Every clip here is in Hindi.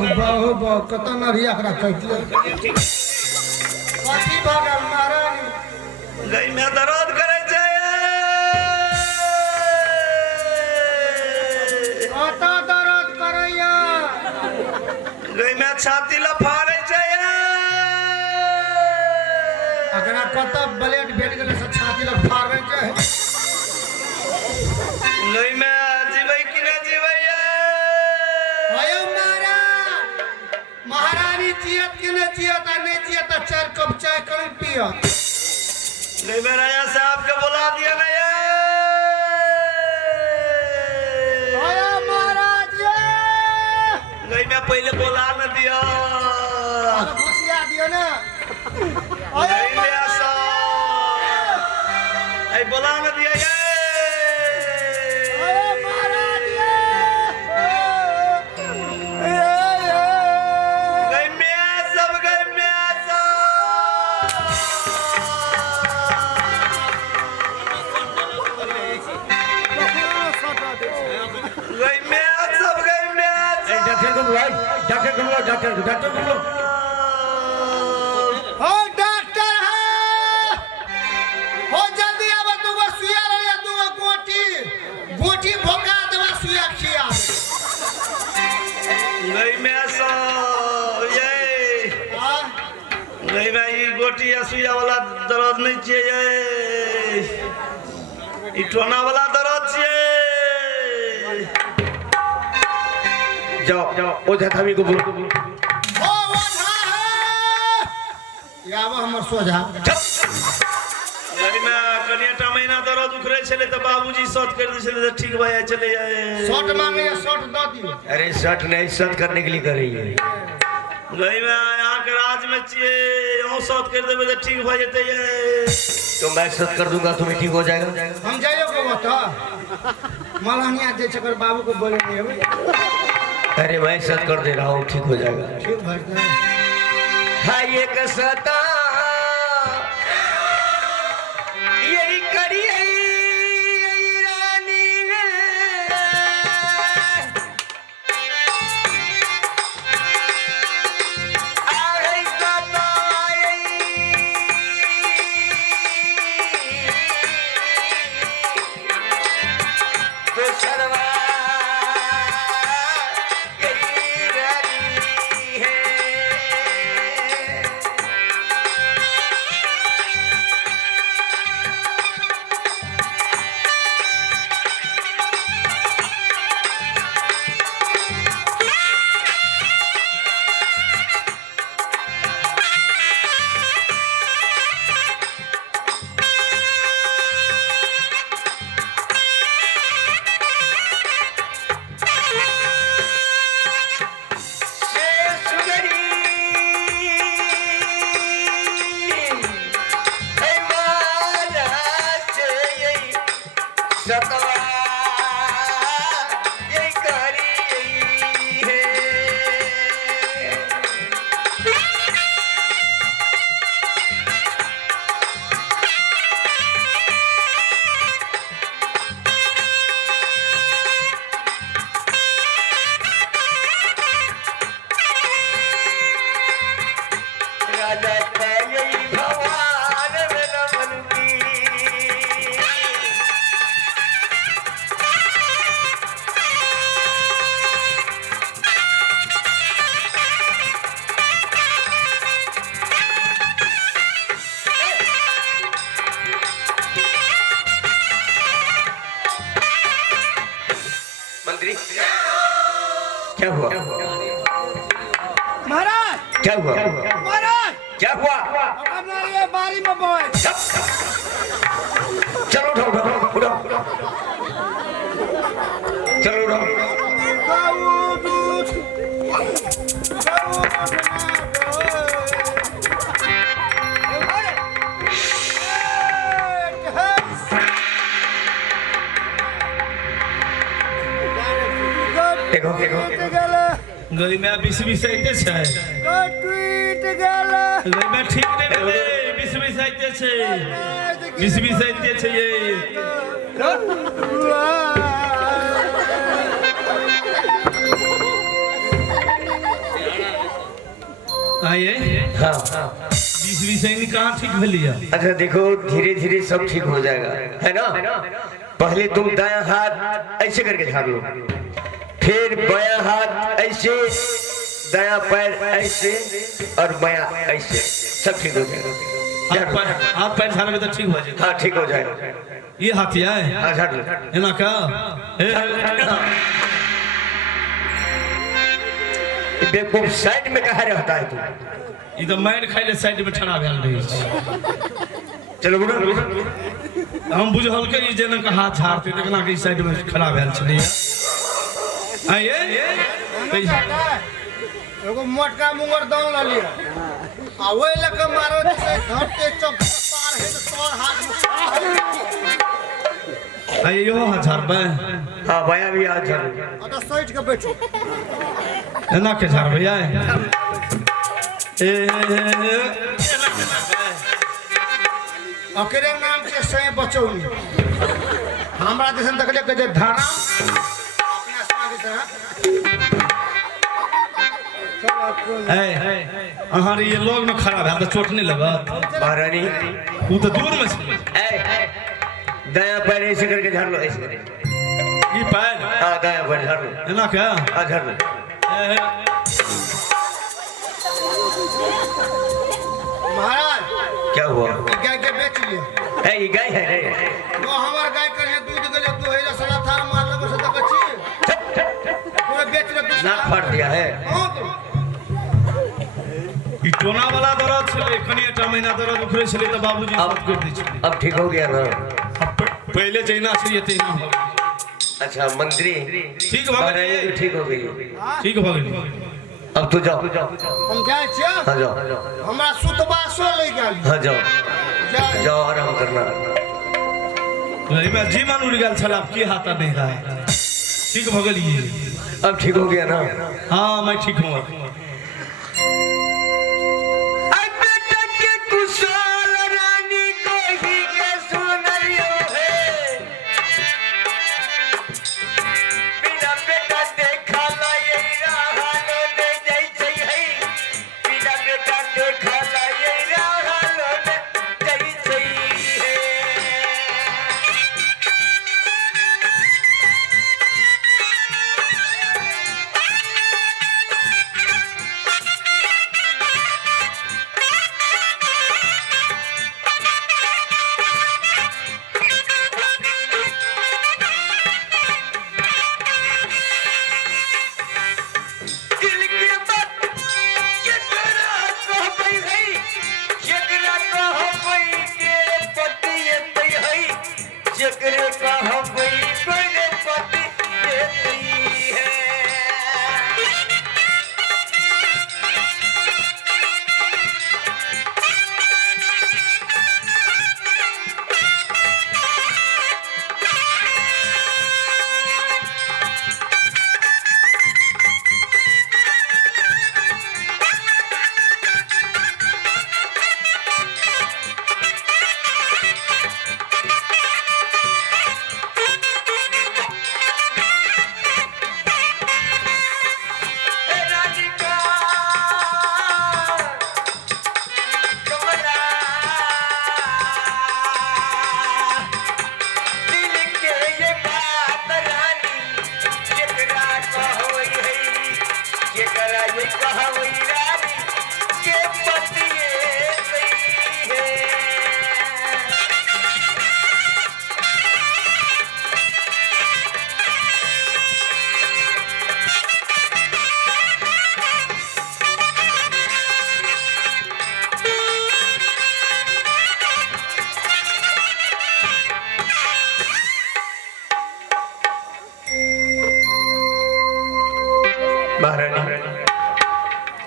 हुबा कत नरिया करा कैटले कथी भगल महारानी गई में दर्द करे छे कत दर्द करैया गई में छाती लफाड़े छे अगना कत ब्लेड भेट गेले से छाती लग फाड़े छै गई में जीवै कि न जीवै आयो महारानी जियत कि न जियत आ नहीं जियत चार कप चाय कर पियो गई में राजा साहब के बुला दिया ना आयो महाराज गई में पहले बुला न दिया खुशिया दियो ना गई में ऐसा ऐ बुला न दिया डॉक्टर को लो हो डॉक्टर है हो जल्दी आवा तू को सुइया ले या तू गोटी भोका दवा सुइया खिया गई में सो ये गई में ये गोटी या सुइया वाला दर्द नहीं चाहिए ये टोना वाला दर्द चाहिए जाओ ओझा थामी को बोलो यावा हमर सोझा गई में कनियाटा महीना दर्द उखरे छले त बाबूजी शॉट कर दै छले त ठीक भए चले जाए शॉट मांगे या शॉट द दियो अरे शॉट नहीं शॉट करने के लिए कर रही है गई में यहाँ के राज में चाहिए यहाँ शॉट कर देबे त ठीक भए जते तो मैं शॉट कर दूंगा तुम्हें ठीक हो जाएगा हम जाइयो को बता मलहनिया दे चकर बाबू को बोले नहीं है अरे मैं शॉट कर दे रहा हूँ ठीक हो जाएगा ठीक भरता हाँ ये कसता यही करिए यही रानी मंत्री क्या हुआ महाराज क्या हुआ महाराज क्या हुआ अपना ये बारी में बोए चलो उठाओ उठाओ चलो उठाओ देखो गली में 20 आइते छे गली में ठीक नहीं भेले 20 आइते छे 20 आइते छे ये आइए हाँ 20 कहाँ ठीक भेलिया? अच्छा देखो, धीरे धीरे सब ठीक हो जाएगा, है ना। पहले तुम दायां हाथ ऐसे करके झाड़ लो, फिर बायां हाथ ऐसे, दायां पैर ऐसे और बायां ऐसे, सब ठीक हो जाएगा। हाथ पैर झाड़े तो ठीक हो जाएगा। हाँ ठीक हो जाएगा। ये हाथिया है हाँ झाड़ लो। एना का बेवकूफ, साइड में कहाँ रहता है तू? ई तो मार खाइले साइड में ठड़ा भेल रही छै। चलो बुढ़ा, हम बुझल के ई जेना के हाथ झाड़ते देखना के साइड में खड़ा भेल छलै। आइए एगो मोटका मुंगर दान ल लिया आ ओइ ल के मारो से धरते चौक पार है तो तोर हाथ में। आइए यो हाथ झाड़बे। हाँ बायां भी हाथ झाड़ लो। आ तो सैठ के बैठो एना के झाड़बे आए ए अकेले नाम के से बचौनी हमरा जैसन देखले के जे धारा अपना समाज से अहाँ ये लोग में खड़ा भेल तो चोट नहीं लगत? महारानी वो तो दूर में छलै। दायां पैर ऐसे करके झाड़ लो, ऐसे करके। ई पैर हाँ दायां पैर झाड़ लो। एना क्या? हाँ झाड़ लो। महाराज क्या हुआ? गाय के बेच लिया है ये गाय है रे। तो हमार गाय के दूध गले तू हेला साला थार मार लगे से तक छी पूरा बेच ले तू। नाक फाड़ दिया है। हां तो ई टोना वाला दर्द छलै, कनिएटा महीना दर्द उखड़े छलै त बाबूजी अब साथ कर दै छलै। अब ठीक हो गया ना? पहले जैना से ये तेना हो। अच्छा मंत्री ठीक हो महारानी गई, तो ठीक हो गई। ठीक हो गई। अब तू जाओ। हम जाय छियै। हाँ जाओ। हमरा सुतबासो ले गेल हाँ जाओ जाय जाओ, आराम करना। एमे जीवन उड़ गेल छल, अब की हाथ नहीं रहा। ठीक हो गेलिए? अब ठीक हो गया ना? हाँ मैं ठीक हूँ।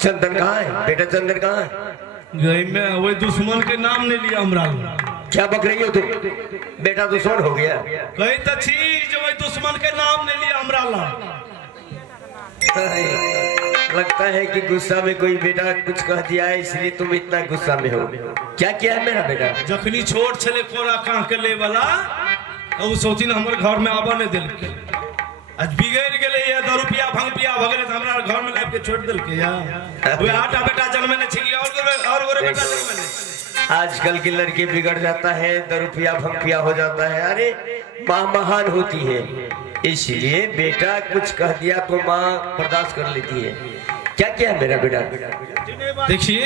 चंदन कहाँ है बेटा? चंदन कहाँ है? गई में वही दुश्मन के नाम नहीं लिया हमरा। क्या बक रही हो तुम? बेटा दुश्मन हो गया। कही तो छी जो वही दुश्मन के नाम नहीं लिया हमरा ला। लगता है कि गुस्सा में कोई बेटा कुछ कह दिया है, इसलिए तुम इतना गुस्सा में हो। क्या किया है मेरा बेटा? जखनी छोट छले कोरा कां के ले वाला तो वो सोची ना हमर घर में आबा नहीं दिल। आज बिगड़ गेले ये 10 रुपया भांग पिया भगले तो हमरा घर में लाइफ के छोड़ दिल के यार वे आटा बेटा जन्म में छिलिया और गोरे बेटा जन्म में आजकल की लड़की बिगड़ जाता है, दारू पिया भंग पिया हो जाता है। अरे माँ महान होती है, इसलिए बेटा कुछ कह दिया तो माँ बर्दाश्त कर लेती है। क्या क्या है मेरा बेटा? देखिए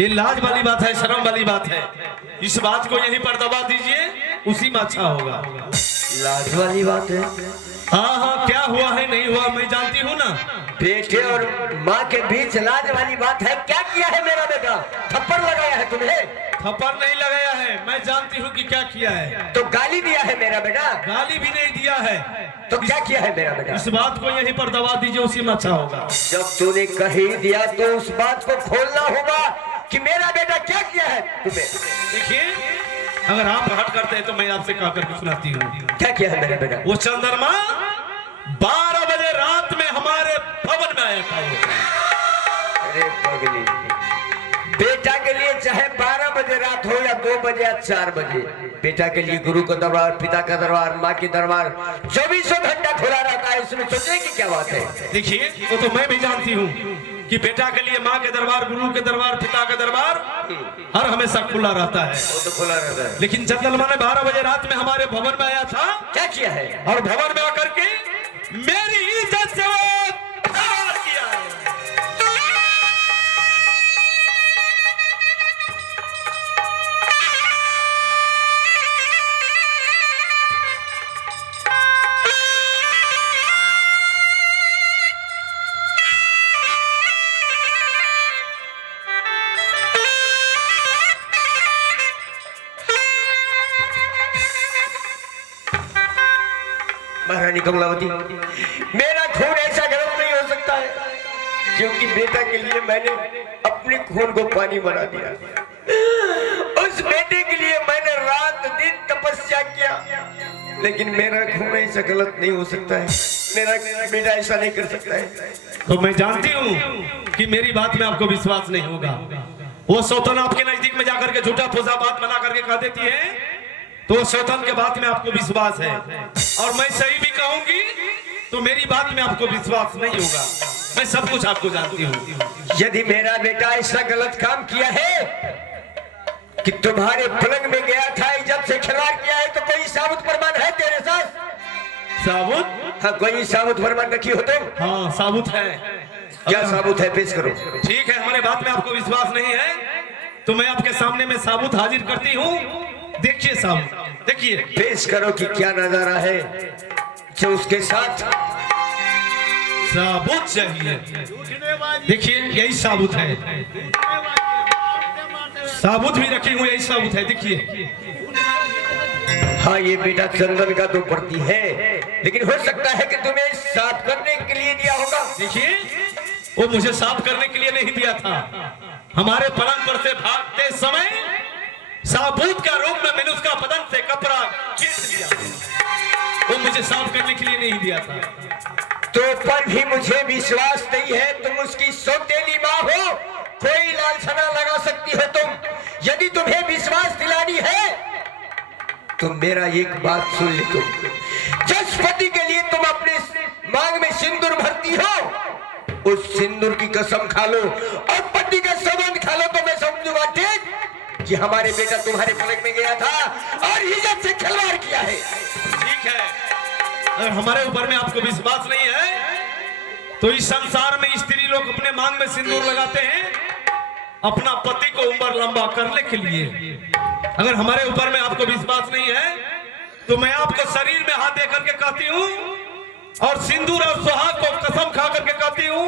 ये लाज वाली बात है, शर्म वाली बात है। इस बात को यहीं पर दबा दीजिए, उसी में अच्छा होगा। लाज वाली बात है? हाँ हाँ, क्या हुआ है नहीं हुआ मैं जानती हूँ ना। बेटे और माँ के बीच लाज वाली बात है। क्या किया है मेरा बेटा? थप्पड़ लगाया है तुम्हें? थप्पड़ नहीं लगाया है, मैं जानती हूँ कि क्या किया है। तो गाली दिया है मेरा बेटा? गाली भी नहीं दिया है। तो क्या किया है मेरा बेटा? इस बात को यहीं पर दबा दीजिए, उसी में अच्छा होगा। जब तूने कह ही दिया तो उस बात को खोलना होगा कि मेरा बेटा क्या किया है तुम्हें। देखिए अगर आप हट करते हैं तो मैं आपसे कह करके सुनाती हूँ। क्या किया है मेरा बेटा? वो चंद्रमा 12 बजे रात में हमारे भवन में आया था। अरे पगली, बेटा के लिए चाहे 12 बजे रात हो या 2 बजे या 4 बजे, बेटा के लिए गुरु का दरबार, पिता का दरबार, माँ की दरबार 24 घंटा खुला रहता है। इसमें सोचने की क्या बात है? देखिए वो तो मैं भी जानती हूँ कि बेटा के लिए माँ के दरबार, गुरु के दरबार, पिता का दरबार हर हमेशा खुला रहता है। वो तो खुला रहता है। लेकिन चंद्रमा ने 12 बजे रात में हमारे भवन में आया था। क्या किया है? और भवन में आकर के मेरी इज्जत से वो खिलवाड़ किया है। महारानी कमलावती, मेरा खून ऐसा गरम नहीं हो सकता है, क्योंकि बेटा के लिए मैंने अपने खून को पानी बना दिया। उस बेटे के लिए मैंने रात दिन तपस्या किया, लेकिन मेरा खून ऐसा गलत नहीं हो सकता है। मेरा बेटा ऐसा नहीं कर सकता है। तो मैं जानती हूँ कि मेरी बात में आपको विश्वास नहीं होगा। वो सौतन आपके नजदीक में जाकर के झूठा फूसा बात बना करके कह देती है, तो सौतन के बात में आपको विश्वास है। और मैं सही भी कहूंगी तो मेरी बात में आपको विश्वास नहीं होगा। मैं सब कुछ आपको जानती हूँ। यदि मेरा बेटा ऐसा गलत काम किया है कि तुम्हारे पलंग में गया था, इज्जत से खिलवाड़ किया है, तो कोई साबुत प्रमाण है तेरे साथ? साबुत? हाँ, कोई साबुत प्रमाण रखी हो तुम? हाँ साबुत है। क्या साबुत है? पेश करो। ठीक है, हमारे बात में आपको विश्वास नहीं है तो मैं आपके सामने में साबुत हाजिर करती हूँ। देखिए साबुत, देखिए। पेश करो कि क्या नजारा है जो उसके साथ। साबुत चाहिए? देखिए यही साबुत है। साबुत भी रखी हूँ, यही साबुत है। देखिए हाँ, ये बेटा चंदन का तो प्रति है, लेकिन हो सकता है कि तुम्हें साफ करने के लिए दिया होगा। देखिए वो मुझे साफ करने के लिए नहीं दिया था। हमारे पलंग पर से भागते समय साबुत का रूप में मैंने उसका बदन से कपड़ा खींच दिया। वो मुझे साफ करने के लिए नहीं दिया था। तो पर भी मुझे विश्वास नहीं है। तुम उसकी सौतेली माँ हो, कोई लालसना लगा सकती हो तुम। यदि तुम्हें विश्वास दिलानी है तो मेरा एक बात सुन ले तुम। जिस पति के लिए तुम अपने मांग में सिंदूर भरती हो, उस सिंदूर की कसम खा लो और पति का संबंध खा लो, तो मैं समझूंगा ठीक कि हमारे बेटा तुम्हारे पलंग में गया था और इज्जत से खिलवाड़ किया है। ठीक है, अगर हमारे ऊपर में आपको विश्वास नहीं है तो इस संसार में स्त्री लोग अपने मांग में सिंदूर लगाते हैं अपना पति को उम्र लंबा करने के लिए। अगर हमारे ऊपर में आपको विश्वास नहीं है तो मैं आपको शरीर में हाथ दे करके कहती हूँ और सिंदूर और सुहाग को कसम खा करके कहती हूँ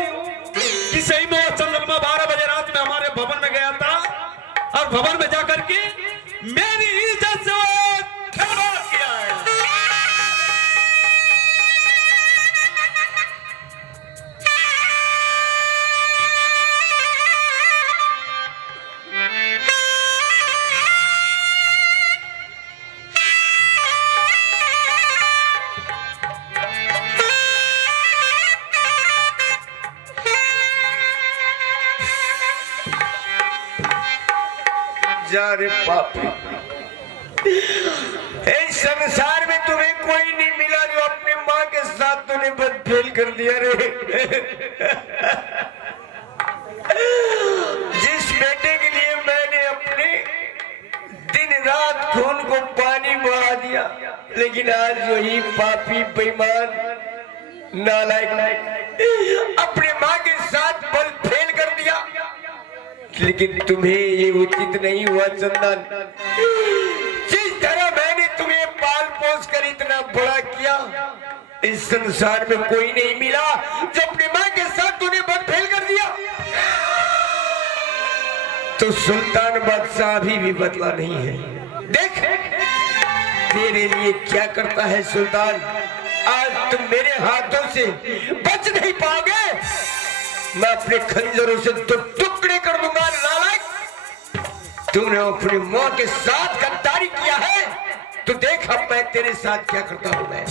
कि सही में वो चंद्रमा 12 बजे रात में हमारे भवन में गया था और भवन में जाकर के मेरी इज्जत से वो खिलवाड़ किया है। जा रे पापी, इस संसार में तुम्हें कोई नहीं मिला जो अपनी माँ के साथ तूने बद फेल कर दिया रे। जिस बेटे के लिए मैंने अपने दिन रात खून को पानी बहा दिया, लेकिन आज वही पापी बेईमान नालायक अपने माँ के साथ बल फेल कर दिया। लेकिन तुम्हें ये उचित नहीं हुआ चंदन। जिस तरह मैंने तुम्हें पाल पोस कर इतना बड़ा किया, इस संसार में कोई नहीं मिला जो अपनी माँ के साथ तूने बल फेल कर दिया। तो सुल्तान बादशाह अभी भी बदला नहीं है। देख तेरे लिए क्या करता है सुल्तान। आज तुम मेरे हाथों से बच नहीं पाओगे। मैं अपने खंजरों से तो टुकड़े कर दूंगा नालायक। तुमने अपनी मां के साथ गद्दारी किया है, तो देख अब मैं तेरे साथ क्या करता हूं। मैं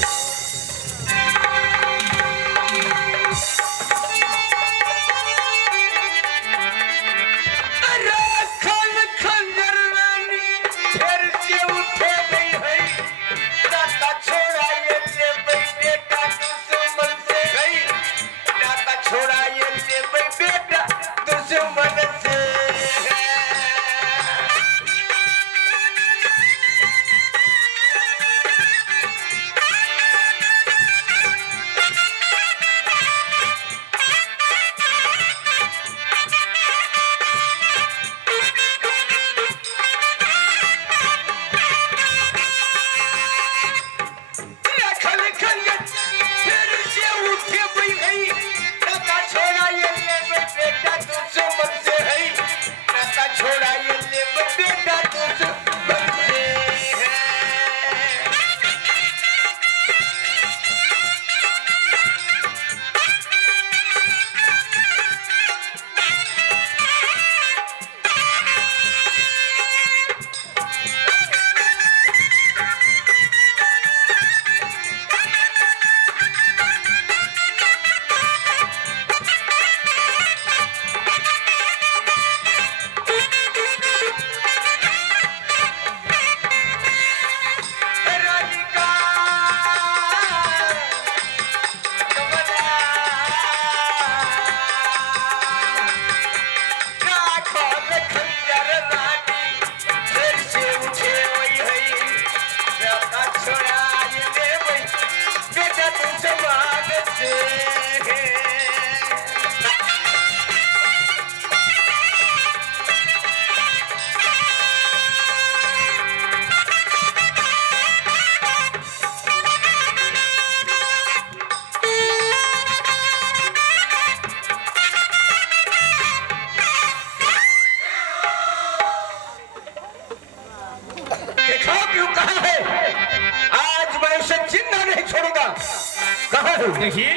देखिए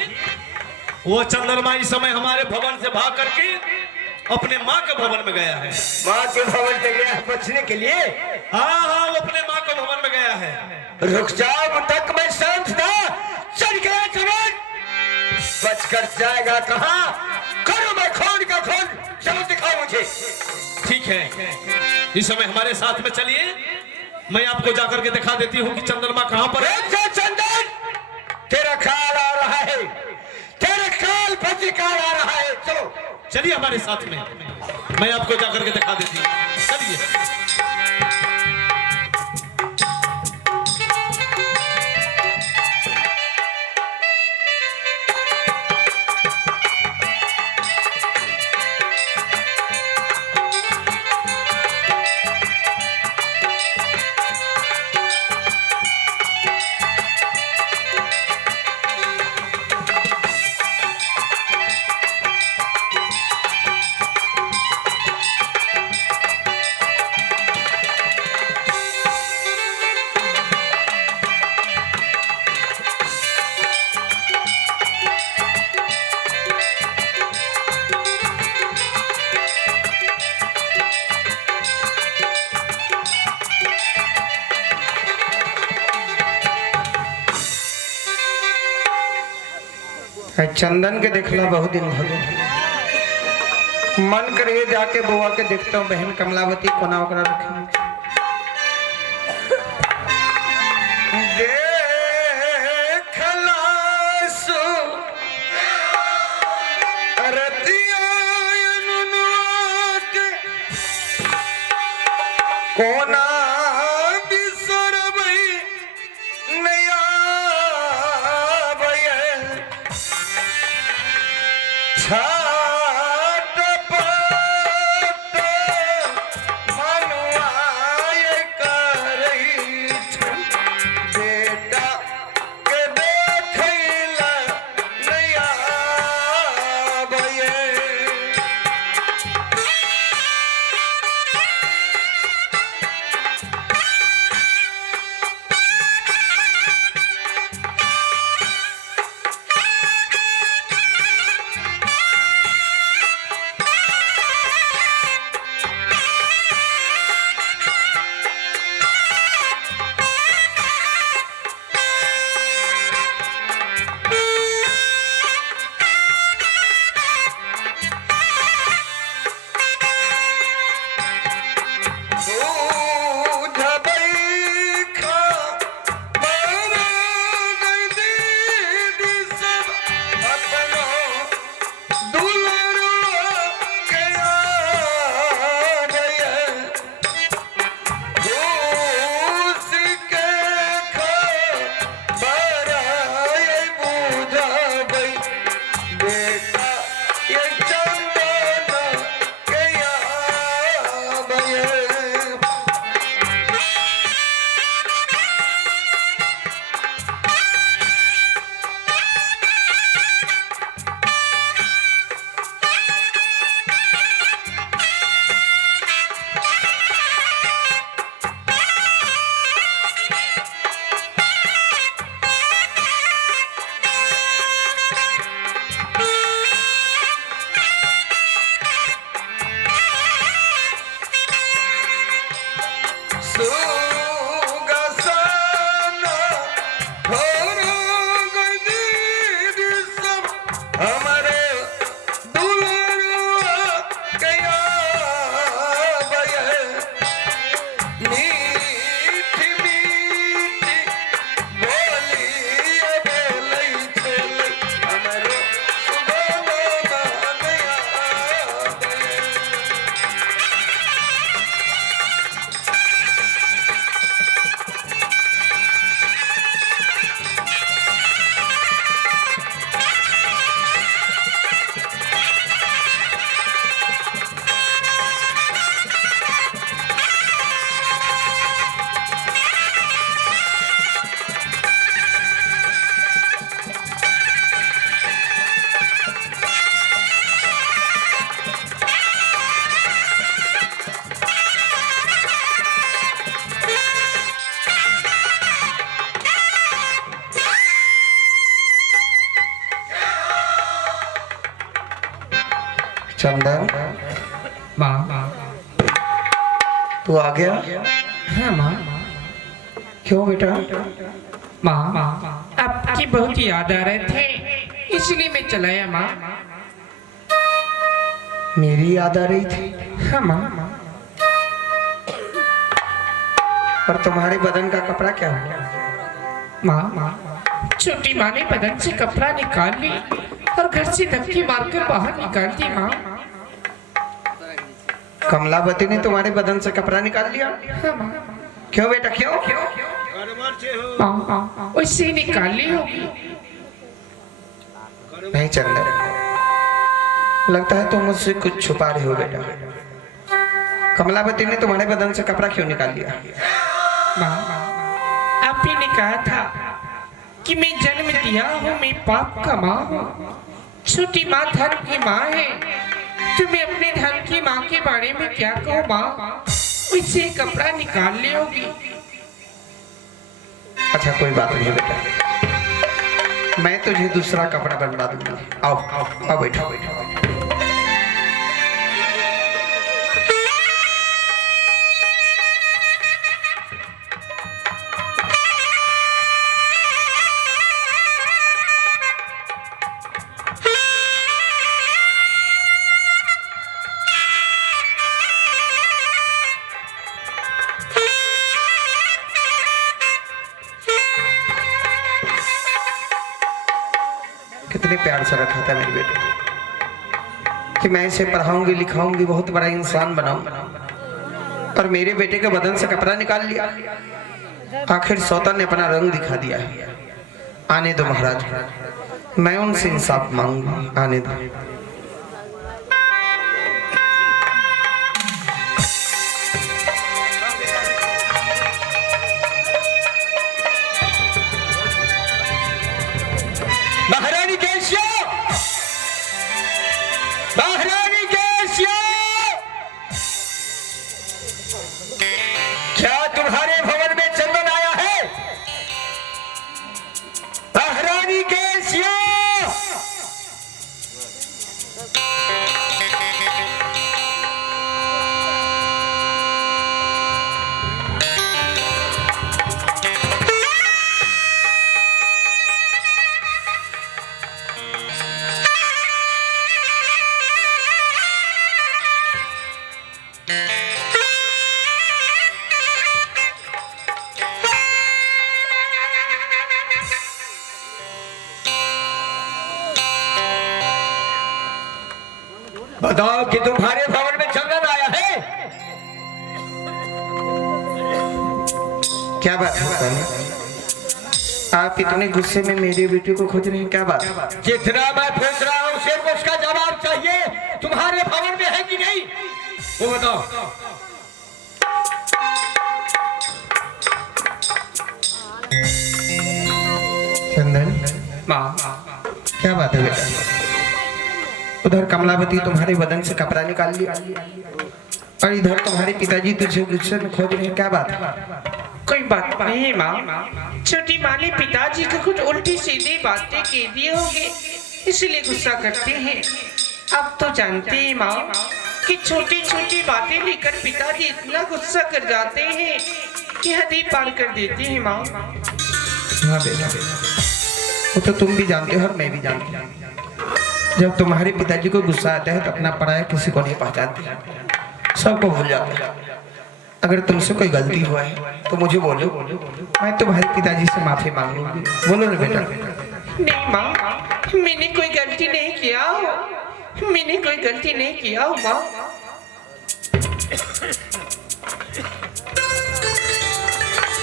वो चंद्रमा इस समय हमारे भवन से भाग करके अपने माँ के भवन में गया है। माँ के भवन में गया है बचने के लिए। हाँ वो अपने माँ के भवन में गया है। रुक जाओ तक मैं शांत था। चल गया जवान, बचकर जाएगा कहाँ। करो मैं खून का खून, चलो दिखाओ मुझे। ठीक है इस समय हमारे साथ में चलिए, मैं आपको जाकर के दिखा देती हूँ कि चंद्रमा कहाँ पर है। चंदन तेरा काल आ रहा है, तेरे काल पर काल आ रहा है। चलो चलिए हमारे साथ में, मैं आपको जाकर के दिखा देती हूँ। चलिए चंदन के देखला बहुत दिन हो गए। मन करे जाके बुआ के देखता हूँ बहन कमलावती कोना ओकरा रखी। देखला सो छाट पात मनुआय करई छ बेटा के देखैला नया भये चंदन माँ तू आ गया? हाँ माँ। क्यों बेटा? माँ आपकी बहुत याद आ रहे थे इसलिए मैं चलाया माँ। मेरी याद आ रही थी? हाँ माँ। और तुम्हारे बदन का कपड़ा क्या हुआ? माँ छोटी माँ ने बदन से कपड़ा निकाल ली और घर से धक्की मारकर बाहर निकाल दी माँ। कमलावती ने तुम्हारे बदन से कपड़ा निकाल लिया? हाँ माँ। क्यों बेटा क्यों? माँ वैसे ही निकाल ली होगी। नहीं चंदन, लगता है तुम मुझसे कुछ छुपा रहे हो बेटा। कमलावती ने तुम्हारे बदन से कपड़ा क्यों निकाल लिया? माँ आप ही ने कहा था कि मैं जन्म दिया हूँ मैं पाप का माँ हूँ। छोटी माँ धर्म की माँ है। तुम्हें अपने धर्म की माँ के बारे में क्या कहो माँ? उससे कपड़ा निकाल ले होगी। अच्छा कोई बात नहीं बेटा, मैं तुझे दूसरा कपड़ा बनवा दूंगा। आओ आओ आओ बैठो बैठो। कितने प्यार से रखा था मेरे बेटे को कि मैं इसे पढ़ाऊंगी लिखाऊंगी बहुत बड़ा इंसान बनाऊंगा, और मेरे बेटे के बदन से कपड़ा निकाल लिया। आखिर सौतन ने अपना रंग दिखा दिया है। आने दो महाराज, मैं उनसे इंसाफ मांगूंगी। आने दो। बताओ कि तुम्हारे भवन में चंदन आया है? क्या बात है? आप इतने गुस्से में मेरे बेटे को खोज रहे हैं, क्या बात? जितना मैं पूछ रहा हूँ सिर्फ उसका जवाब चाहिए। तुम्हारे भवन में है कि नहीं वो बताओ। चंदन, माँ क्या बात है बेटा? उधर कमलावती तुम्हारे बदन से कपड़ा निकाल लिया और इधर तुम्हारे पिताजी तुझे गुस्से में खोज रहे हैं, क्या बात है? कोई बात नहीं माँ, छोटी माँ ने पिताजी को कुछ उल्टी सीधी बातें कह दी होंगे, इसलिए गुस्सा करते हैं। अब तो जानते हैं माँ कि छोटी छोटी बातें लेकर पिताजी इतना गुस्सा कर जाते हैं कि हद ही पार कर देते हैं माँ। हाँ बेटा, वो तो तुम भी जानते हो और मैं भी जानती हूँ। जब तुम्हारे पिताजी को गुस्सा आता है तो अपना पराया किसी को नहीं पहचानते, सबको भूल जाते हैं। अगर तुमसे कोई गलती हुआ है तो मुझे बोलो, मैं तुम्हारे पिताजी से माफी मांग लूंगी। बोलो ना बेटा। नहीं माँ, मैंने कोई गलती नहीं किया, मैंने कोई गलती नहीं किया माँ।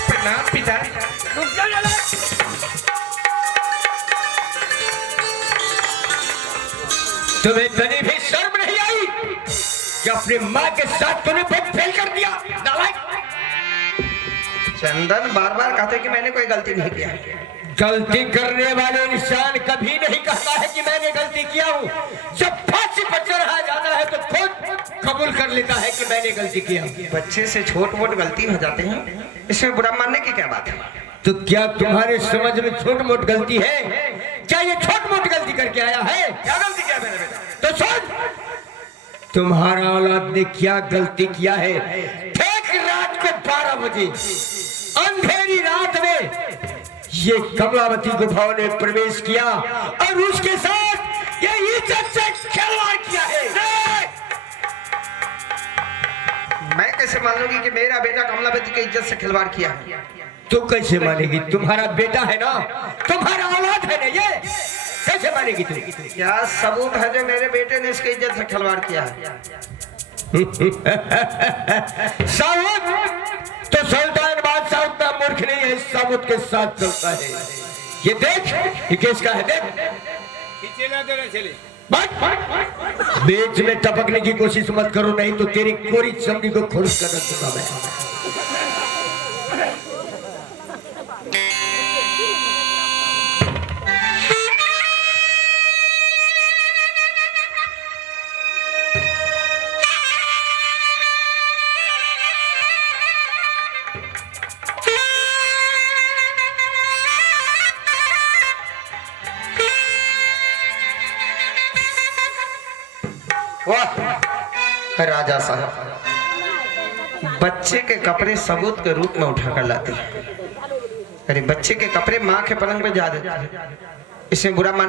प्रणाम पिता। तुम्हें तनी भी शर्म नहीं आई कि अपनी माँ के साथ तूने बहुत फेल कर दिया? नालायक! चंदन बार बार कहते कि मैंने कोई गलती नहीं किया। गलती करने वाले इंसान कभी नहीं कहता है कि मैंने गलती किया हूँ। जब फांसी पर चढ़ाया जाता है तो खुद कबूल कर लेता है कि मैंने गलती किया। बच्चे से छोट मोट गलती हो जाते हैं, इसमें बुरा मानने की क्या बात है? तो क्या तुम्हारे समझ में छोट मोट गलती है? क्या ये छोट मोट गलती करके आया है? क्या गलती किया मेरे बेटा? तो सुन, तुम्हारा औलाद ने क्या गलती किया है? ठीक रात को 12 बजे अंधेरी रात में ये कमलावती गुफाओं ने प्रवेश किया और उसके साथ ये इज्जत से खिलवाड़ किया है। मैं कैसे मान लूंगी कि मेरा बेटा कमलावती की इज्जत से खिलवाड़ किया? तू कैसे मानेगी? तुम्हारा बेटा है ना, तुम्हारा औलाद है ना, ये कैसे मानेगी तू? क्या सबूत है जो मेरे बेटे ने इसकी इज्जत से खिलवाड़ किया है? सबूत? तो सुल्तान बादशाह उतना मूर्ख नहीं है, सबूत के साथ चलता है। ये देख, ये किसका है? देख, बीच में टपकने की कोशिश मत करो, नहीं तो तेरी कोरी चमड़ी को खुर्द कर दूंगा मैं। वाह राजा साहब, बच्चे के कपड़े सबूत के रूप में उठाकर लाते हैं। अरे बच्चे के कपड़े माँ के पलंग पे जा देते हैं, इसमें बुरा मान